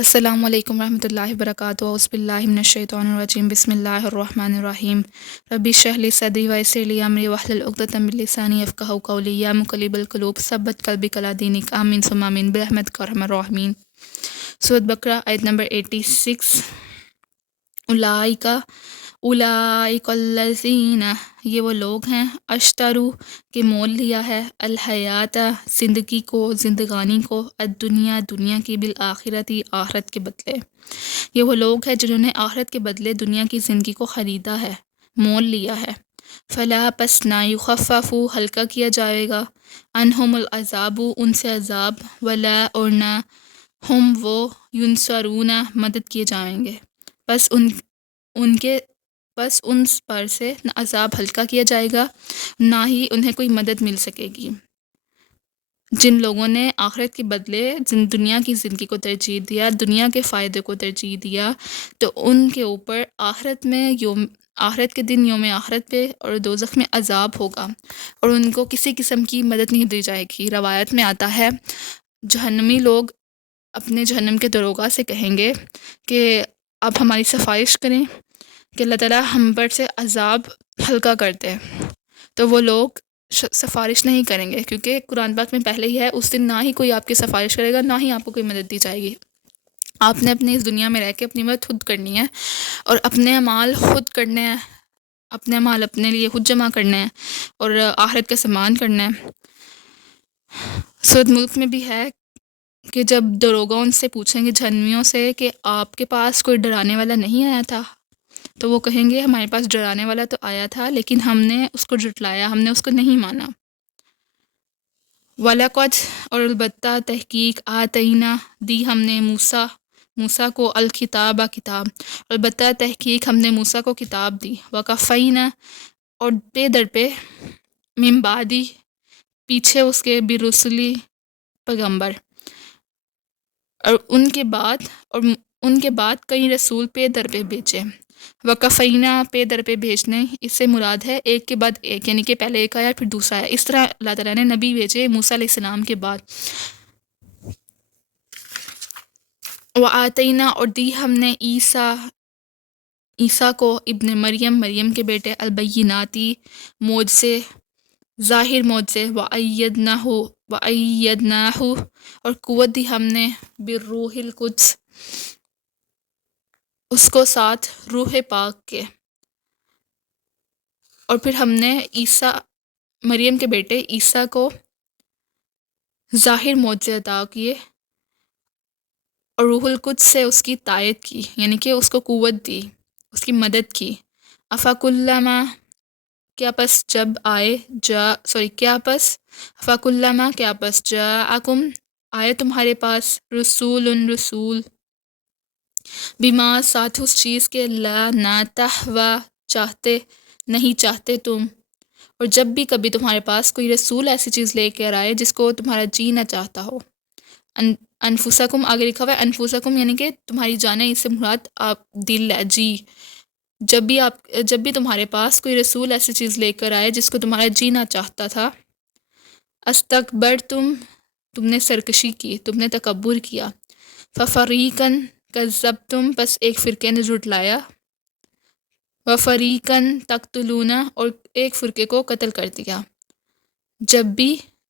السلام علیکم ورحمۃ اللہ وبرکاتہ، اعوذ باللہ من الشیطان الرجیم، بسم اللہ الرحمن الرحیم۔ ربی اشرح لی صدری ویسر لی امری واحلل عقدۃ من لسانی یفقہوا قولی، یا مقلب القلوب ثبت قلبی علی دینک، آمین ثم آمین برحمتک ارحم الراحمین۔ سورۃ بقرہ آیت نمبر 86۔ اولئک الذین، یہ وہ لوگ ہیں، اشتروا کہ مول لیا ہے، الحیات زندگی کو، زندگانی کو، الدنیا دنیا کی، بالآخرتی آخرت کے بدلے۔ یہ وہ لوگ ہیں جنہوں نے آخرت کے بدلے دنیا کی زندگی کو خریدا ہے، مول لیا ہے۔ فلا پس نہ یخفف ہلکا کیا جائے گا، عنہم العذاب ان سے عذاب، ولا اور نہ ہم وہ ینصرون مدد کیے جائیں گے، بس ان پر سے نہ عذاب ہلکا کیا جائے گا، نہ ہی انہیں کوئی مدد مل سکے گی۔ جن لوگوں نے آخرت کے بدلے دنیا کی زندگی کو ترجیح دیا، دنیا کے فائدے کو ترجیح دیا، تو ان کے اوپر آخرت کے دن یوم آخرت پہ اور دوزخ میں عذاب ہوگا، اور ان کو کسی قسم کی مدد نہیں دی جائے گی۔ روایت میں آتا ہے جہنمی لوگ اپنے جہنم کے دروغہ سے کہیں گے کہ آپ ہماری سفارش کریں کہ اللہ تعالیٰ ہم پر سے عذاب ہلکا کرتے، تو وہ لوگ سفارش نہیں کریں گے، کیونکہ قرآن پاک میں پہلے ہی ہے اس دن نہ ہی کوئی آپ کی سفارش کرے گا، نہ ہی آپ کو کوئی مدد دی جائے گی۔ آپ نے اپنی اس دنیا میں رہ کے اپنی مدد خود کرنی ہے، اور اپنے اعمال خود کرنے ہیں، اپنے اعمال اپنے لیے خود جمع کرنے ہیں، اور آخرت کا سامان کرنا ہے۔ سورۃ ملک میں بھی ہے کہ جب دروغہ ان سے پوچھیں گے جہنمیوں سے کہ آپ کے پاس کوئی ڈرانے والا نہیں آیا تھا، تو وہ کہیں گے ہمارے پاس ڈرانے والا تو آیا تھا، لیکن ہم نے اس کو جھٹلایا، ہم نے اس کو نہیں مانا۔ وَلَقَدْ اور البتہ تحقیق آتَینا دی ہم نے موسیٰ کو الکتاب کتاب، البتہ تحقیق ہم نے موسیٰ کو کتاب دی، وَقَفَیْنَا اور پے در پہ، من بعدی پیچھے اس کے، برسلی پیغمبر، اور ان کے بعد کئی رسول پے در پہ بھیجے۔ وقفینا پے در پہ بھیجنے، اس سے مراد ہے ایک کے بعد ایک، یعنی کہ پہلے ایک آیا پھر دوسرا آیا، اس طرح اللہ تعالیٰ نے نبی بھیجے موسیٰ علیہ السلام کے بعد۔ وآتینا اور دی ہم نے عیسیٰ کو ابن مریم کے بیٹے، البیناتی معجزے، ظاہر معجزے، وَأَيَّدْنَاهُ اور قوت دی ہم نے، بالروح القدس اس کو ساتھ روح پاک کے، اور پھر ہم نے مریم کے بیٹے عیسیٰ کو ظاہر معجزے عطا کیے، اور روح القدس سے اس کی تائید کی، یعنی کہ اس کو قوت دی، اس کی مدد کی۔ افکلما کیا پس جاءکم آئے تمہارے پاس، رسول بما ساتھ اس چیز کے، لا نہ تہوا نہیں چاہتے تم، اور جب بھی کبھی تمہارے پاس کوئی رسول ایسی چیز لے کر آئے جس کو تمہارا جی نہ چاہتا ہو۔ انفسکم آگے لکھا ہوا ہے انفسکم، یعنی کہ تمہاری جانیں، اس سے مراد آپ دل ہے، جی۔ جب بھی تمہارے پاس کوئی رسول ایسی چیز لے کر آئے جس کو تمہارا جی نہ چاہتا تھا، استکبرتم تم نے سرکشی کی، تم نے تکبر کیا، ففریقاً کذبتم پس ایک فرقے نے جھٹلایا، وفریقاً تقتلون اور ایک فرقے کو قتل کر دیا۔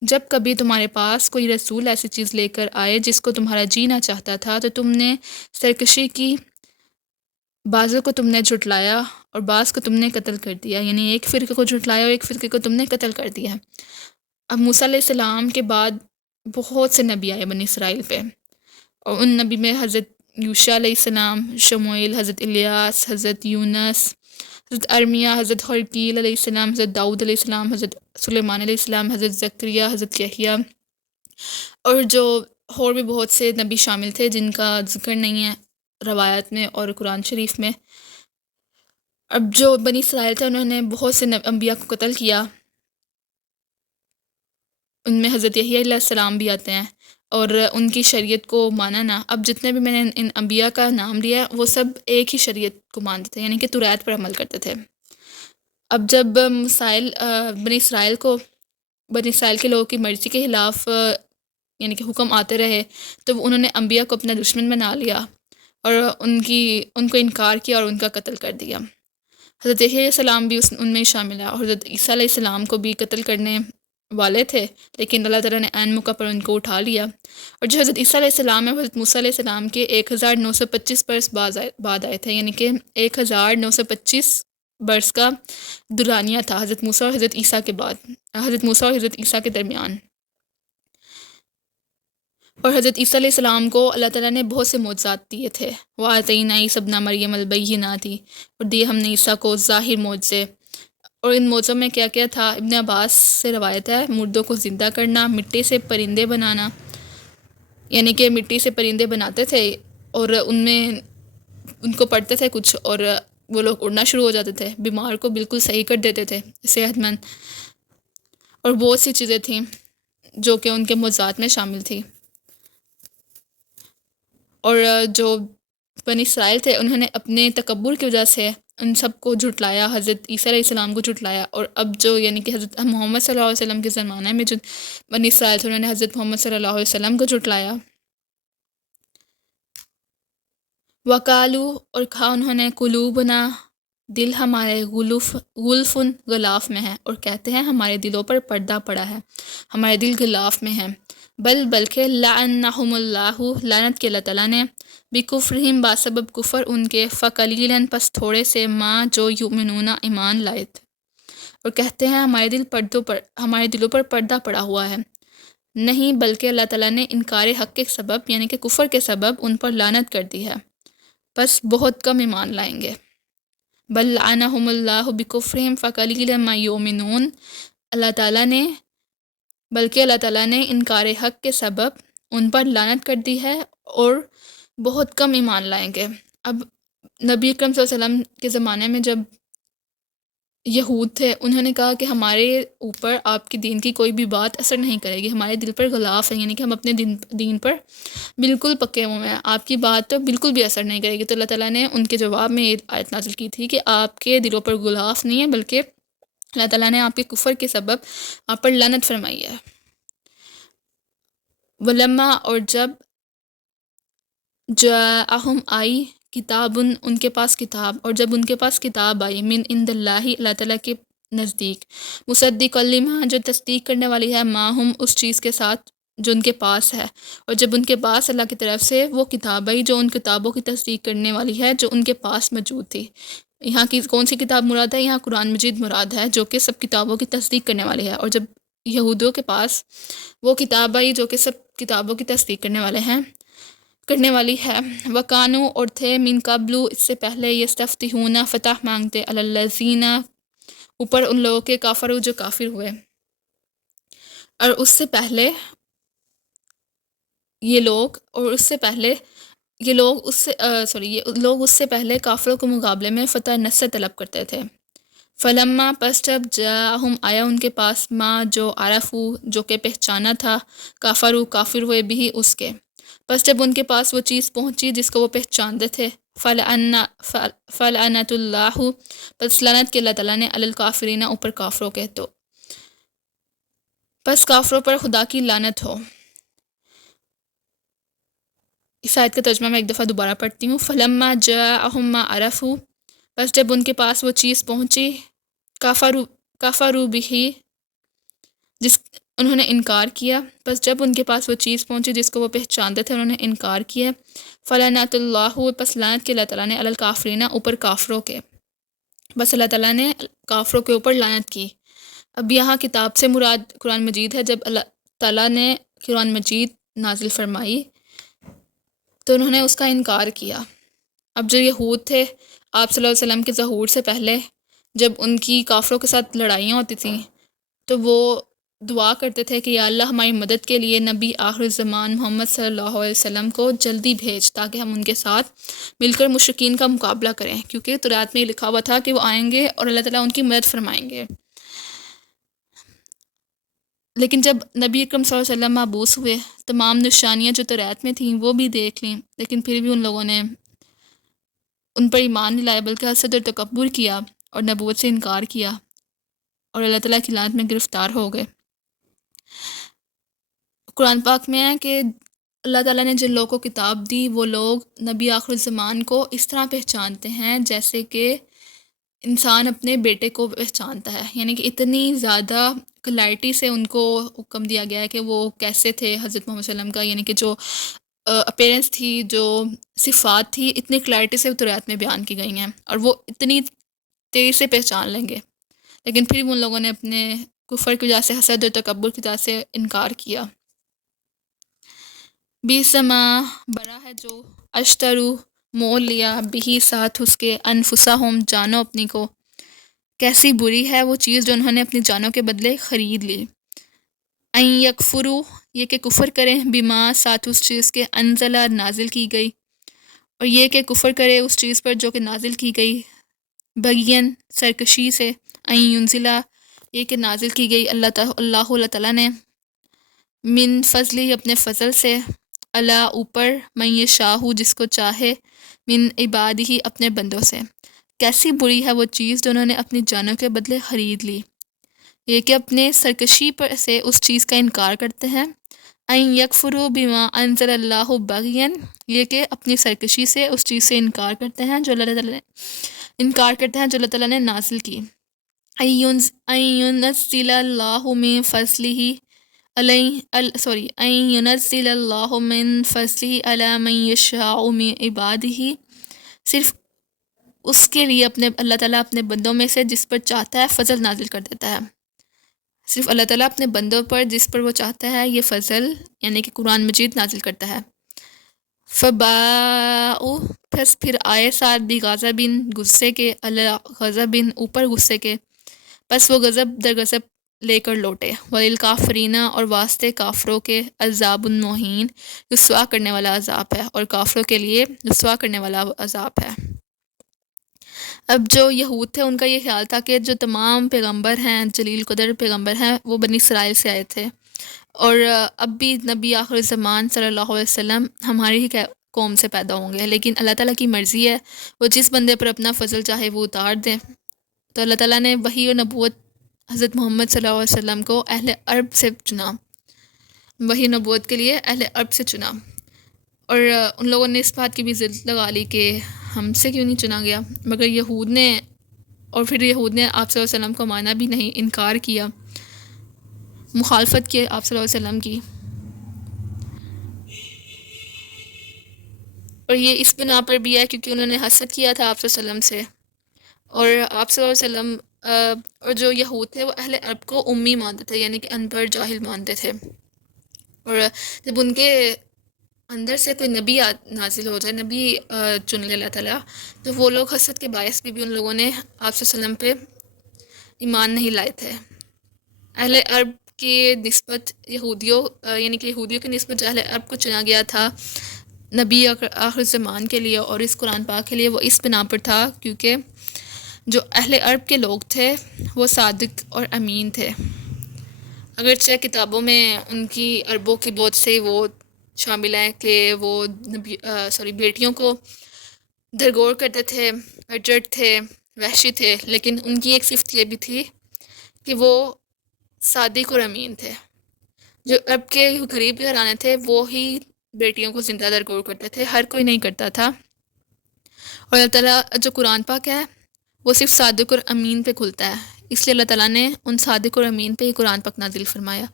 جب کبھی تمہارے پاس کوئی رسول ایسی چیز لے کر آئے جس کو تمہارا جینا چاہتا تھا، تو تم نے سرکشی کی، بعضوں کو تم نے جھٹلایا اور بعض کو تم نے قتل کر دیا، یعنی ایک فرقے کو جھٹلایا اور ایک فرقے کو تم نے قتل کر دیا۔ اب موسیٰ علیہ السلام کے بعد بہت سے نبی آئے بنی اسرائیل پہ، اور ان نبی میں حضرت یوشع علیہ السلام، شموئیل، حضرت الیاس، حضرت یونس، حضرت ارمیہ، حضرت خرقیل علیہ السلام، حضرت داؤد علیہ السلام، حضرت سلیمان علیہ السلام، حضرت زکریا، حضرت یحییٰ، اور بھی بہت سے نبی شامل تھے جن کا ذکر نہیں ہے روایات میں اور قرآن شریف میں۔ اب جو بنی اسرائیل تھے انہوں نے بہت سے انبیاء کو قتل کیا، ان میں حضرت یحییٰ علیہ السلام بھی آتے ہیں، اور ان کی شریعت کو مانا نہ۔ اب جتنے بھی میں نے ان انبیاء کا نام لیا وہ سب ایک ہی شریعت کو مانتے تھے، یعنی کہ توریت پر عمل کرتے تھے۔ اب جب بنی اسرائیل کے لوگوں کی مرضی کے خلاف یعنی کہ حکم آتے رہے، تو انہوں نے انبیاء کو اپنا دشمن بنا لیا اور ان کو انکار کیا اور ان کا قتل کر دیا۔ حضرت یحییٰ علیہ السلام بھی ان میں شامل ہے، اور حضرت عیسیٰ علیہ السلام کو بھی قتل کرنے والے تھے، لیکن اللہ تعالیٰ نے عین موقع پر ان کو اٹھا لیا۔ اور جو حضرت عیسیٰ علیہ السلام ہے، حضرت موسیٰ علیہ السلام کے 1925 برس بعد آئے تھے، یعنی کہ 1925 برس کا دورانیہ تھا حضرت موسیٰ اور حضرت عیسیٰ کے بعد، حضرت موسیٰ اور حضرت عیسیٰ کے درمیان۔ اور حضرت عیسیٰ علیہ السلام کو اللہ تعالیٰ نے بہت سے معجزات دیے تھے، وَآتَيْنَا عِیسَیٰ ابْنَ مَرْیَمَ الْبَیِّنَاتِ، اور دیے ہم نے عیسیٰ کو ظاہر معجزے۔ اور ان معجزوں میں کیا کیا تھا؟ ابن عباس سے روایت ہے، مردوں کو زندہ کرنا، مٹی سے پرندے بنانا، یعنی کہ مٹی سے پرندے بناتے تھے اور ان کو پڑھتے تھے کچھ اور وہ لوگ اڑنا شروع ہو جاتے تھے، بیمار کو بالکل صحیح کر دیتے تھے، صحت مند، اور بہت سی چیزیں تھیں جو کہ ان کے معجزات میں شامل تھی۔ اور جو بنی اسرائیل تھے، انہوں نے اپنے تکبر کی وجہ سے ان سب کو جھٹلایا، حضرت عیسیٰ علیہ السلام کو جھٹلایا، اور اب جو یعنی کہ حضرت محمد صلی اللہ علیہ وسلم کے زمانے میں جو بنی اسرائیل تھے، انہوں نے حضرت محمد صلی اللہ علیہ وسلم کو جھٹلایا۔ وَقَالُوا، اور کہا انہوں نے، قُلُوبُنَا، دل ہمارے غُلْفٌ، غلاف میں ہے، اور کہتے ہیں ہمارے دلوں پر پردہ پڑا ہے، ہمارے دل غلاف میں ہیں، بلکہ لعنہم اللہ، لعنت کے اللہ تعالیٰ نے، بکفرہم، باسبب کفر ان کے، فقلیلاً، پس تھوڑے سے، ما، جو یؤمنون، ایمان لائے تھے، اور کہتے ہیں ہمارے دلوں پر پردہ پڑا ہوا ہے، نہیں بلکہ اللہ تعالیٰ نے انکار حق کے سبب، یعنی کہ کفر کے سبب ان پر لعنت کر دی ہے، بس بہت کم ایمان لائیں گے۔ بل لعنہم اللہ بکفرہم فقلیلا ما یؤمنون، بلکہ اللہ تعالیٰ نے انکار حق کے سبب ان پر لعنت کر دی ہے اور بہت کم ایمان لائیں گے۔ اب نبی اکرم صلی اللہ علیہ وسلم کے زمانے میں جب یہود تھے، انہوں نے کہا کہ ہمارے اوپر آپ کے دین کی کوئی بھی بات اثر نہیں کرے گی، ہمارے دل پر غلاف ہے، یعنی کہ ہم اپنے دین پر بالکل پکے ہوئے ہیں، آپ کی بات تو بالکل بھی اثر نہیں کرے گی۔ تو اللہ تعالیٰ نے ان کے جواب میں یہ آیت نازل کی تھی کہ آپ کے دلوں پر غلاف نہیں ہے، بلکہ اللہ تعالیٰ نے آپ کے کفر کے سبب آپ پر لعنت فرمائی ہے۔ ولما، اور جب جاءہم، آئی، کتاب، ان کے پاس کتاب، اور جب ان کے پاس کتاب آئی، من عند اللہ، اللہ تعالیٰ کے نزدیک، مصدق لما، جو تصدیق کرنے والی ہے، ماہم، اس چیز کے ساتھ جو ان کے پاس ہے، اور جب ان کے پاس اللہ کی طرف سے وہ کتاب آئی جو ان کتابوں کی تصدیق کرنے والی ہے جو ان کے پاس موجود تھی۔ یہاں کی کون سی کتاب مراد ہے؟ یہاں قرآن مجید مراد ہے، جو کہ سب کتابوں کی تصدیق کرنے والی ہے۔ اور جب یہودیوں کے پاس وہ کتاب آئی جو کہ سب کتابوں کی تصدیق کرنے والی ہے، وَقَانُوا، اور تھے، من قبل، اس سے پہلے، یستفتحون، فتح مانگتے، علی الذین، اوپر ان لوگوں کے، کافروا، جو کافر ہوئے، اور اس سے پہلے یہ لوگ اس سے پہلے کافروں کے مقابلے میں فتح نصر طلب کرتے تھے۔ فلما، پس جب جاءہم، آیا ان کے پاس، ما، جو عرفو، جو کہ پہچانا تھا، کافر ہوئے بھی اس کے، پس جب ان کے پاس وہ چیز پہنچی جس کو وہ پہچانتے تھے، فلعنت اللہ، پس لعنت کے اللہ تعالیٰ نے، علی الکافرین، اوپر کافروں کے، تو پس کافروں پر خدا کی لعنت ہو۔ اس آیت کا ترجمہ میں ایک دفعہ دوبارہ پڑھتی ہوں۔ فلما جاءہم ما عرفوا، پس جب ان کے پاس وہ چیز پہنچی، کفروا بہ، جس انہوں نے انکار کیا، پس جب ان کے پاس وہ چیز پہنچی جس کو وہ پہچانتے تھے، انہوں نے انکار کیا، فلعنت اللہ، پس لعنت کے اللہ تعالیٰ نے، علی الکافرین، اوپر کافروں کے، بس اللہ تعالیٰ نے کافروں کے اوپر لعنت کی۔ اب یہاں کتاب سے مراد قرآن مجید ہے۔ جب اللہ تعالیٰ نے قرآن مجید نازل فرمائی تو انہوں نے اس کا انکار کیا۔ اب جو یہود تھے، آپ صلی اللہ علیہ وسلم کے ظہور سے پہلے جب ان کی کافروں کے ساتھ لڑائیاں ہوتی تھیں تو وہ دعا کرتے تھے کہ یا اللہ، ہماری مدد کے لیے نبی آخر الزمان محمد صلی اللہ علیہ وسلم کو جلدی بھیج، تاکہ ہم ان کے ساتھ مل کر مشرکین کا مقابلہ کریں، کیونکہ تورات میں یہ لکھا ہوا تھا کہ وہ آئیں گے اور اللہ تعالیٰ ان کی مدد فرمائیں گے۔ لیکن جب نبی اکرم صلی اللہ علیہ وسلم مبعوث ہوئے، تمام نشانیاں جو تورات میں تھیں وہ بھی دیکھ لیں، لیکن پھر بھی ان لوگوں نے ان پر ایمان نہیں لائے، بلکہ حسد اور تکبر کیا اور نبوت سے انکار کیا، اور اللہ تعالیٰ کی لعنت میں گرفتار ہو گئے۔ قرآن پاک میں ہے کہ اللہ تعالیٰ نے جن لوگوں کو کتاب دی وہ لوگ نبی آخر الزمان کو اس طرح پہچانتے ہیں جیسے کہ انسان اپنے بیٹے کو پہچانتا ہے، یعنی کہ اتنی زیادہ کلیئرٹی سے ان کو حکم دیا گیا ہے کہ وہ کیسے تھے حضرت محمد صلی اللہ علیہ وسلم کا، یعنی کہ جو اپیرنس تھی، جو صفات تھی، اتنی کلیئرٹی سے تورات میں بیان کی گئی ہیں اور وہ اتنی تیزی سے پہچان لیں گے، لیکن پھر بھی ان لوگوں نے اپنے کفر کی وجہ سے، حسد اور تکبر کی وجہ سے انکار کیا۔ بیسما برا ہے جو اشترو مول لیا بھی ساتھ اس کے انفسہم جانوں اپنی کو، کیسی بری ہے وہ چیز جو انہوں نے اپنی جانوں کے بدلے خرید لی۔ این یکفرو یہ کہ کفر کریں، بما ساتھ اس چیز کے انزلہ نازل کی گئی، اور یہ کہ کفر کرے اس چیز پر جو کہ نازل کی گئی، بغین سرکشی سے، این ینزلہ یہ کہ نازل کی گئی اللہ تعالیٰ نے، من فضلی اپنے فضل سے، اللہ اوپر، من یشاء جس کو چاہے، من عبادہ اپنے بندوں سے، کیسی بری ہے وہ چیز جو انہوں نے اپنی جانوں کے بدلے خرید لی، یہ کہ اپنے سرکشی پر سے اس چیز کا انکار کرتے ہیں، این یکفروا بما انزل اللہ بغین یہ کہ اپنی سرکشی سے اس چیز سے انکار کرتے ہیں جو اللہ تعالیٰ نے اللہ تعالیٰ نے نازل کی، این ینزل اللہ من فضلہ این ینزل اللہ من فضلہ علی من یشاء من عبادہ، صرف اس کے لیے اللہ تعالیٰ اپنے بندوں میں سے جس پر چاہتا ہے فضل نازل کر دیتا ہے، صرف اللہ تعالیٰ اپنے بندوں پر جس پر وہ چاہتا ہے یہ فضل یعنی کہ قرآن مجید نازل کرتا ہے۔ فباؤ پھر آئے ساتھ بھی غضب غصے کے، غضب اوپر غصے کے، پس وہ غضب در غضب لے کر لوٹے، وللکافرین اور واسطے کافروں کے، عذاب مہین رسوا کرنے والا عذاب ہے، اور کافروں کے لیے رسوا کرنے والا عذاب ہے۔ اب جو یہود تھے ان کا یہ خیال تھا کہ جو تمام پیغمبر ہیں، جلیل قدر پیغمبر ہیں، وہ بنی اسرائیل سے آئے تھے، اور اب بھی نبی آخر الزمان صلی اللہ علیہ وسلم ہماری ہی قوم سے پیدا ہوں گے، لیکن اللہ تعالیٰ کی مرضی ہے، وہ جس بندے پر اپنا فضل چاہے وہ اتار دیں، تو اللہ تعالیٰ نے وحی و نبوت حضرت محمد صلی اللہ علیہ وسلم کو اہل عرب سے چنا، وحی نبوت کے لیے اہل عرب سے چنا، اور ان لوگوں نے اس بات کی بھی ضد لگا لی کہ ہم سے کیوں نہیں چنا گیا، مگر یہود نے آپ صلی اللہ علیہ وسلم کو مانا بھی نہیں، انکار کیا، مخالفت کی آپ صلی اللہ علیہ وسلم کی، اور یہ اس بنا پر بھی ہے کیونکہ انہوں نے حسد کیا تھا آپ صلی اللہ علیہ وسلم سے، اور آپ صلی اللہ علیہ وسلم اور جو یہود تھے وہ اہل عرب کو امی مانتے تھے، یعنی کہ ان پڑھ جاہل مانتے تھے، اور جب ان کے اندر سے کوئی نبی نازل ہو جائے، نبی چن لے اللہ تعالیٰ، تو وہ لوگ حسد کے باعث بھی ان لوگوں نے آپ صلی اللہ علیہ وسلم پہ ایمان نہیں لائے تھے۔ اہل عرب کی نسبت یہودیوں یعنی کہ یہودیوں کی نسبت جو اہل عرب کو چنا گیا تھا نبی آخر زمان کے لیے اور اس قرآن پاک کے لیے، وہ اس بنا پر تھا کیونکہ جو اہل عرب کے لوگ تھے وہ صادق اور امین تھے، اگرچہ کتابوں میں ان کی عربوں کی بہت سے وہ شامل ہیں کہ وہ بیٹیوں کو درگور کرتے تھے، اجڑ تھے، وحشی تھے، لیکن ان کی ایک صفت یہ بھی تھی کہ وہ صادق اور امین تھے۔ جو عرب کے غریب گھرانے تھے وہ ہی بیٹیوں کو زندہ درگور کرتے تھے، ہر کوئی نہیں کرتا تھا، اور اللہ تعالیٰ جو قرآن پاک ہے وہ صرف صادق اور امین پہ کھلتا ہے، اس لیے اللہ تعالیٰ نے ان صادق اور امین پہ ہی قرآن پاک نازل فرمایا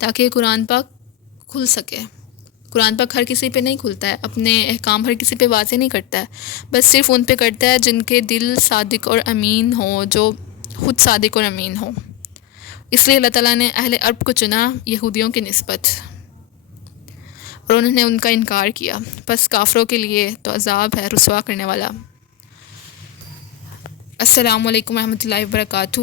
تاکہ یہ قرآن پاک کھل سکے۔ قرآن پاک ہر کسی پہ نہیں کھلتا ہے، اپنے احکام ہر کسی پہ واضح نہیں کرتا ہے، بس صرف ان پہ کرتا ہے جن کے دل صادق اور امین ہوں، جو خود صادق اور امین ہوں، اس لیے اللہ تعالیٰ نے اہل عرب کو چنا یہودیوں کی نسبت، اور انہوں نے ان کا انکار کیا، بس کافروں کے لیے تو عذاب ہے رسوا کرنے والا۔ السلام علیکم ورحمۃ اللہ وبرکاتہ۔